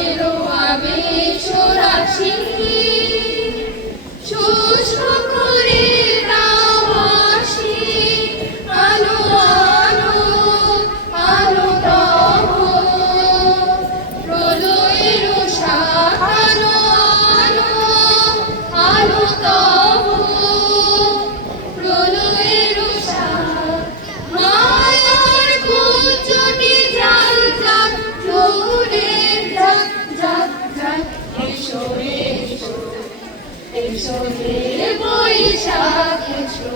এলো আবেশ রাশি শুষ্ক করে দাও হাসি আলো আলো আলো দাও প্রলয়ের শাখানো আলো আলো দাও প্রলয়ের শাখ মায়ার কুঞ্জটি জাল জাল জোরে জাক জাক জাক এসো এসো এসো রে বৈশাখ এসো